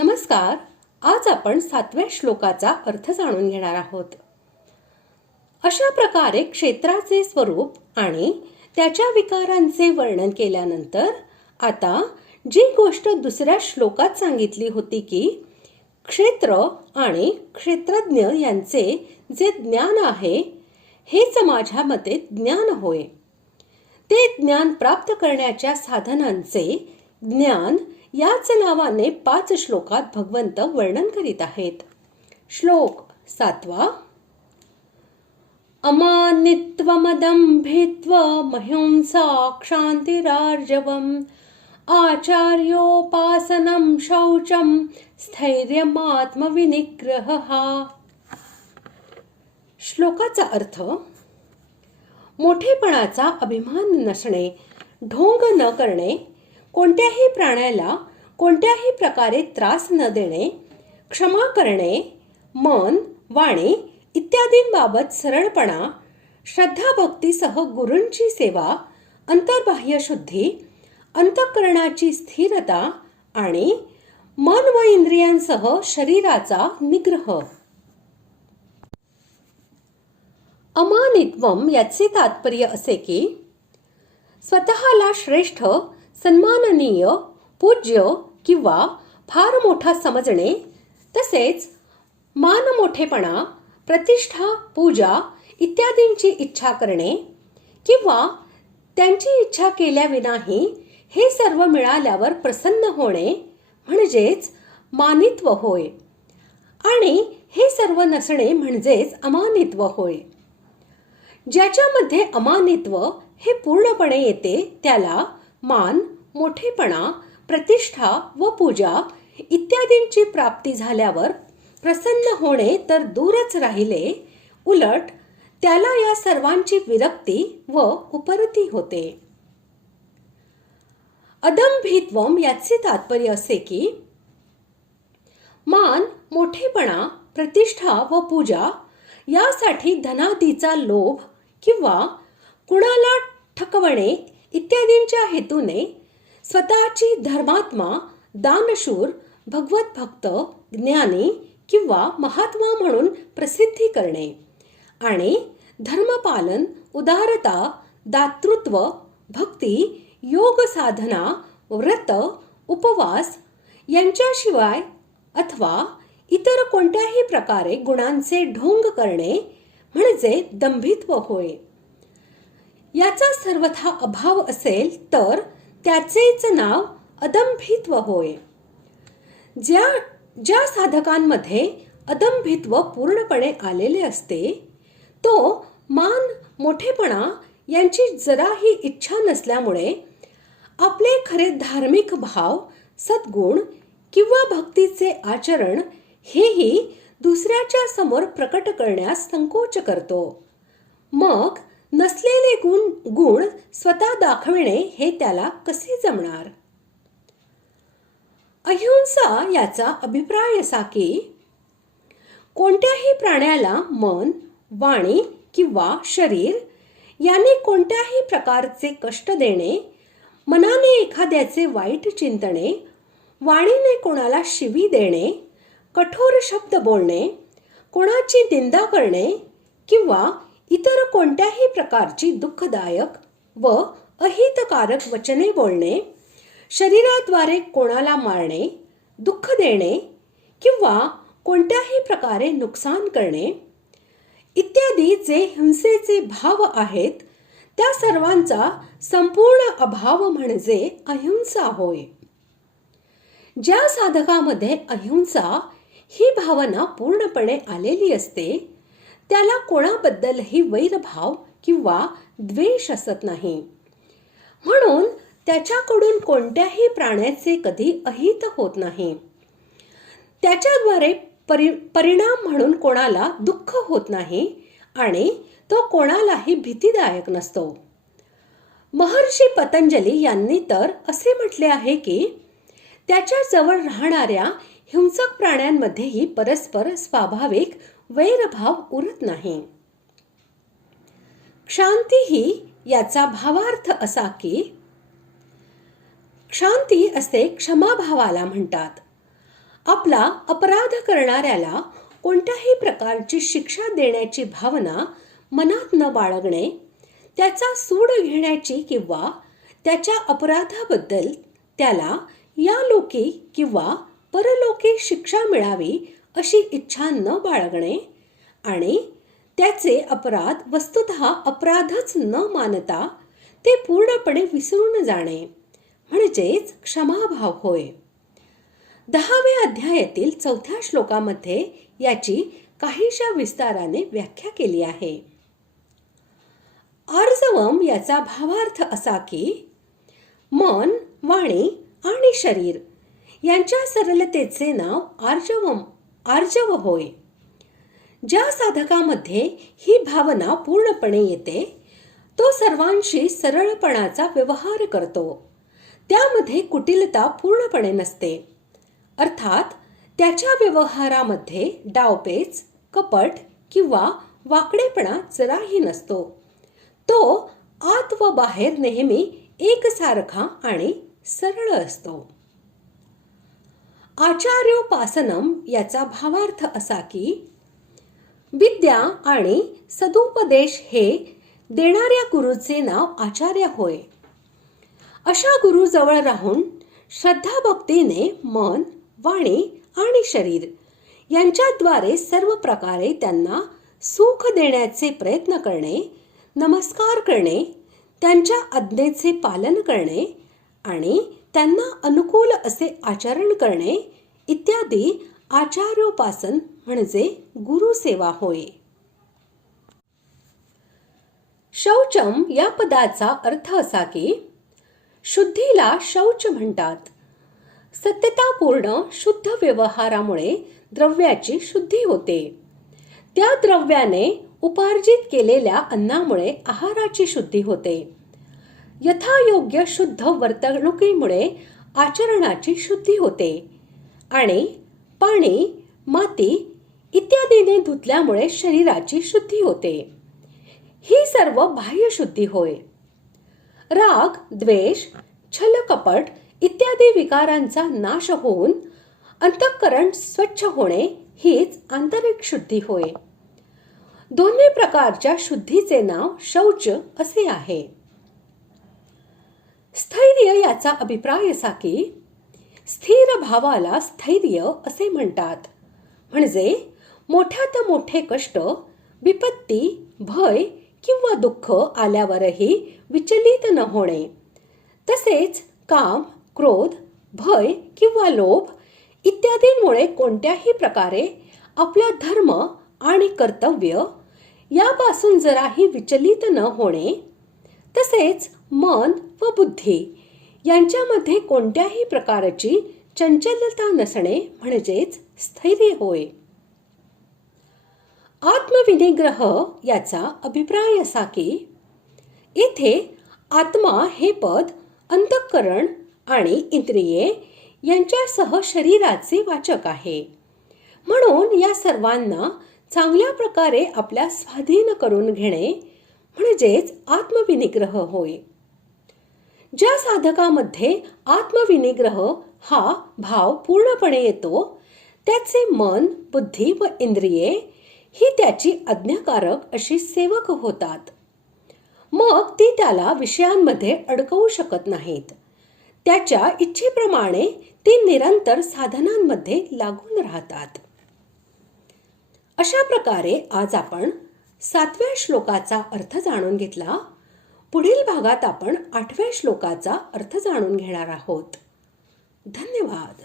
नमस्कार. आज आपण 7व्या श्लोकाचा अर्थ जाणून घेणार आहोत. अशा प्रकारे क्षेत्राचे स्वरूप आणि त्याच्या विकारांचे वर्णन केल्यानंतर आता जी गोष्ट दुसऱ्या श्लोकात सांगितली होती की क्षेत्र आणि क्षेत्रज्ञ यांचे जे ज्ञान आहे हेच माझ्या मते ज्ञान होय. ते ज्ञान प्राप्त करण्याच्या साधनांचे ज्ञान याच नावाने 5 श्लोकात भगवंत वर्णन करीत आहेत. श्लोक 7. अमानित्वमदम्भित्वमहिंसा क्षान्तिरार्जवम् आचार्योपासनं शौचं स्थैर्यमात्मविनिग्रहः. श्लोकाचा अर्थ: मोठेपणाचा अभिमान नसणे, ढोंग न करणे, कोणत्याही प्राण्याला कोणत्याही प्रकारे त्रास न देणे, क्षमा करणे, मन, वाणी इत्यादींबाबत सरळपणा, श्रद्धा भक्तीसह गुरूंची सेवा, अंतर्बाह्य शुद्धी, अंतःकरणाची स्थिरता आणि मन व इंद्रियांसह शरीराचा निग्रह. अमानित्वम याचे तात्पर्य असे की स्वतःला श्रेष्ठ, सन्माननीय, पूज्य किंवा फार मोठा समजणे, तसेच मान, मोठेपणा, प्रतिष्ठा, पूजा इत्यादींची इच्छा करणे किंवा त्यांची इच्छा केल्याविनाही हे सर्व मिळाल्यावर प्रसन्न होणे म्हणजेच मानित्व होय. आणि हे सर्व नसणे म्हणजेच अमानित्व होय. ज्याच्यामध्ये अमानित्व हे पूर्णपणे येते त्याला मान, मोठेपणा, प्रतिष्ठा व पूजा इत्यादींची प्राप्ती झाल्यावर प्रसन्न होणे तर दूरच राहिले, उलट त्याला या सर्वांची विरक्ती व उपरती होते. अदम्भित्वम याचे तात्पर्य असे की मान, मोठेपणा, प्रतिष्ठा व पूजा यासाठी धनादीचा लोभ किंवा कुणाला ठकवणे इत्यादींच्या हेतूने स्वतःची धर्मात्मा, दानशूर, भगवत भक्त, ज्ञानी किंवा महात्मा म्हणून प्रसिद्धी करणे आणि धर्मपालन, उदारता, दातृत्व, भक्ती, योग साधना, व्रत, उपवास यांच्याशिवाय अथवा इतर कोणत्याही प्रकारे गुणांचे ढोंग करणे म्हणजे दंभित्व होय. याचा सर्वथा अभाव असेल तर त्याचेच नाव अदम्भित्व होय. ज्या साधकांमध्ये अदम्भित्व पूर्णपणे आलेले असते तो मान, मोठेपणा यांची जराही इच्छा नसल्यामुळे आपले खरे धार्मिक भाव, सद्गुण किंवा भक्तीचे आचरण हेही दुसऱ्याच्या समोर प्रकट करण्यास संकोच करतो. मग नसलेले गुण स्वतः दाखविणे हे त्याला कसे जमणार? अहिंसा याचा अभिप्राय असा की कोणत्याही प्राण्याला मन, वाणी किंवा शरीर याने कोणत्याही प्रकारचे कष्ट देणे, मनाने एखाद्याचे वाईट चिंतणे, वाणीने कोणाला शिवी देणे, कठोर शब्द बोलणे, कोणाची निंदा करणे किंवा इतर कोणत्याही प्रकारची दुःखदायक व अहितकारक वचने बोलणे, शरीराद्वारे कोणाला मारणे, दुःख देणे किंवा कोणत्याही प्रकारे नुकसान करणे इत्यादी जे हिंसेचे भाव आहेत त्या सर्वांचा संपूर्ण अभाव म्हणजे अहिंसा होय. ज्या साधकामध्ये अहिंसा ही भावना पूर्णपणे आलेली असते त्याला कोणाबद्दलही वैरभाव किंवा द्वेष असत नाही. म्हणून त्याच्याकडून कोणत्याही प्राण्याचे कधी अहित होत नाही. त्याच्याद्वारे परिणाम म्हणून कोणाला दुःख होत नाही आणि तो कोणालाही भीतीदायक नसतो. महर्षी पतंजली यांनी तर असे म्हटले आहे की त्याच्या जवळ राहणाऱ्या हिंसक प्राण्यांमध्येही परस्पर स्वाभाविक वैरभाव उरत नाही. क्षांती ही याचा भावार्थ असा की क्षांती असे क्षमाभावाला म्हणतात. आपला अपराध करणाऱ्याला कोणत्याही प्रकारची शिक्षा देण्याची भावना मनात न बाळगणे, त्याचा सूड घेण्याची किंवा त्याच्या अपराधाबद्दल त्याला या लोकी किंवा परलोकी शिक्षा मिळावी अशी इच्छा न बाळगणे आणि त्याचे अपराध वस्तुतः अपराधच न मानता ते पूर्णपणे विसरून जाणे म्हणजेच क्षमाभाव होय. 10व्या अध्यायातील 4थ्या श्लोकामध्ये याची काहीशा विस्ताराने व्याख्या केली आहे. आर्जवम याचा भावार्थ असा की मन, वाणी आणि शरीर यांच्या सरलतेचे नाव आर्जव होय. ज्या साधकामध्ये ही भावना पूर्णपणे येते तो सर्वांशी सरळपणाचा व्यवहार करतो. त्यामध्ये कुटिलता पूर्णपणे नसते, अर्थात त्याच्या व्यवहारामध्ये डावपेच, कपट किंवा वाकडेपणा जराही नसतो. तो आत व बाहेर नेहमी एकसारखा आणि सरळ असतो. आचार्योपासनम याचा भावार्थ असा की विद्या आणि सदुपदेश हे देणाऱ्या गुरुचे नाव आचार्य होय. अशा गुरुजवळ राहून श्रद्धाभक्तीने मन, वाणी आणि शरीर यांच्याद्वारे सर्व प्रकारे त्यांना सुख देण्याचे प्रयत्न करणे, नमस्कार करणे, त्यांच्या आज्ञेचे पालन करणे आणि त्यांना अनुकूल असे आचरण करणे इत्यादी आचार्योपासन म्हणजे गुरुसेवा होय. शौचम या पदाचा अर्थ असा की शुद्धीला शौच म्हणतात. सत्यतापूर्ण शुद्ध व्यवहारामुळे द्रव्याची शुद्धी होते. त्या द्रव्याने उपार्जित केलेल्या अन्नामुळे आहाराची शुद्धी होते. यथायोग्य शुद्ध वर्तणुकीमुळे आचरणाची शुद्धी होते आणि पाणी, माती इत्यादीने धुतल्यामुळे शरीराची शुद्धी होते. ही सर्व बाह्य शुद्धी होय. राग, द्वेष, छल, कपट इत्यादी विकारांचा नाश होऊन अंतःकरण स्वच्छ होणे हीच आंतरिक शुद्धी होय. दोन्ही प्रकारच्या शुद्धीचे नाव शौच असे आहे. स्थैर्य याचा अभिप्राय असा की स्थिर भावाला स्थैर्य असे म्हणतात. म्हणजे मोठ्यात मोठे कष्ट, विपत्ती, भय किंवा दुःख आल्यावरही विचलित न होणे. तसेच काम, क्रोध, भय किंवा लोभ इत्यादींमुळे कोणत्याही प्रकारे आपला धर्म आणि कर्तव्य यापासून जराही विचलित न होणे. तसेच मन व बुद्धी यांच्यामध्ये कोणत्याही प्रकारची चंचलता नसणे म्हणजेच स्थैर्य होय. आत्मविनिग्रह याचा अभिप्राय असा की येथे आत्मा हे पद अंतःकरण आणि इंद्रिये यांच्यासह शरीराचे वाचक आहे. म्हणून या सर्वांना चांगल्या प्रकारे आपल्या स्वाधीन करून घेणे म्हणजेच आत्मविनिग्रह होय. ज्या साधकामध्ये आत्मविनिग्रह हा भाव पूर्णपणे येतो त्याचे मन, बुद्धी व इंद्रिये ही त्याची आज्ञाकारक अशी सेवक होतात. मग ती त्याला विषयांमध्ये अडकवू शकत नाहीत. त्याच्या इच्छेप्रमाणे ती निरंतर साधनांमध्ये लागून राहतात. अशा प्रकारे आज आपण 7व्या श्लोकाचा अर्थ जाणून घेतला. पुढील भागात आपण 8व्या श्लोकाचा अर्थ जाणून घेणार आहोत. धन्यवाद.